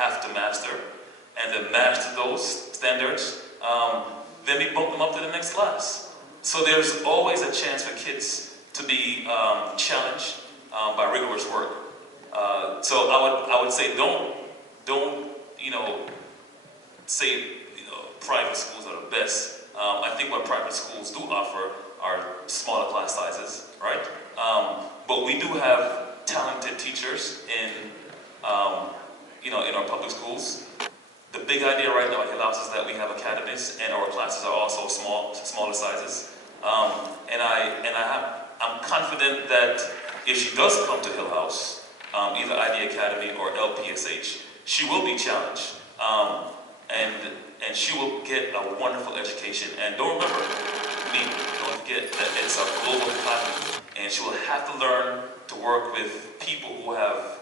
have to master, and then master those standards, then we bump them up to the next class. So there's always a chance for kids to be challenged by rigorous work. So I would say don't say private schools are the best. I think what private schools do offer are smaller class sizes, right? But we do have talented teachers in our public schools. The big idea right now at Hill House is that we have academies and our classes are also smaller sizes. I'm confident that if she does come to Hill House, either ID Academy or LPSH, she will be challenged. And she will get a wonderful education. And don't forget that it's a global economy. And she will have to learn to work with people who have,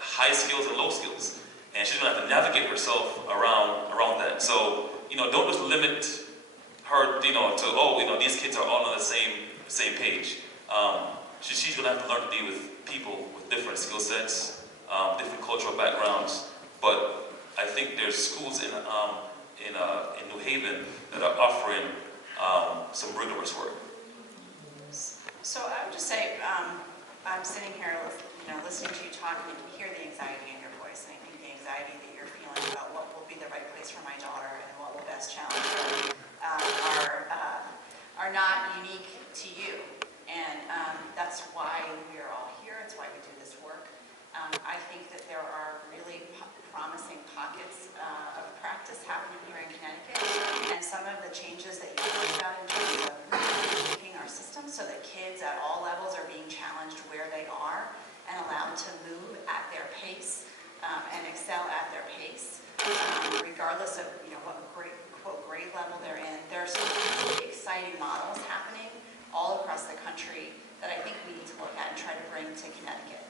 high skills and low skills. And she's gonna have to navigate herself around that. So, don't just limit her, to, these kids are all on the same page. She's gonna have to learn to deal with people with different skill sets, different cultural backgrounds. But I think there's schools in New Haven that are offering some rigorous work. So I would just say, I'm sitting here, listening to you talk, and you can hear the anxiety in your voice, and I think the anxiety that you're feeling about what will be the right place for my daughter and what will best challenge her are not unique to you, and that's why we are all here. It's why we do this work. I think that there are really promising pockets of practice happening here in Connecticut, and some of the changes that you talked about in terms of rethinking our system so that kids at all levels are being challenged where they are and allowed to move at their pace and excel at their pace, regardless of what grade level they're in. There are some really exciting models happening all across the country that I think we need to look at and try to bring to Connecticut.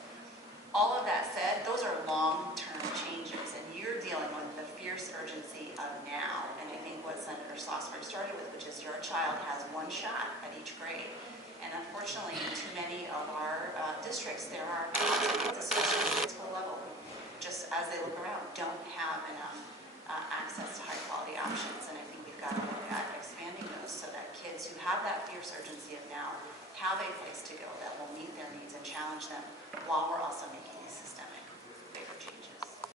All of that said, those are long-term changes, and you're dealing with the fierce urgency of now. And I think what Senator Schlossberg started with, which is your child has one shot at each grade. And unfortunately, in too many of our districts, there are lots of kids, especially at the school level, just as they look around, don't have enough access to high-quality options. And I think we've got to look at expanding those so that kids who have that fierce urgency of now have a place to go that will meet their needs and challenge them while we're also making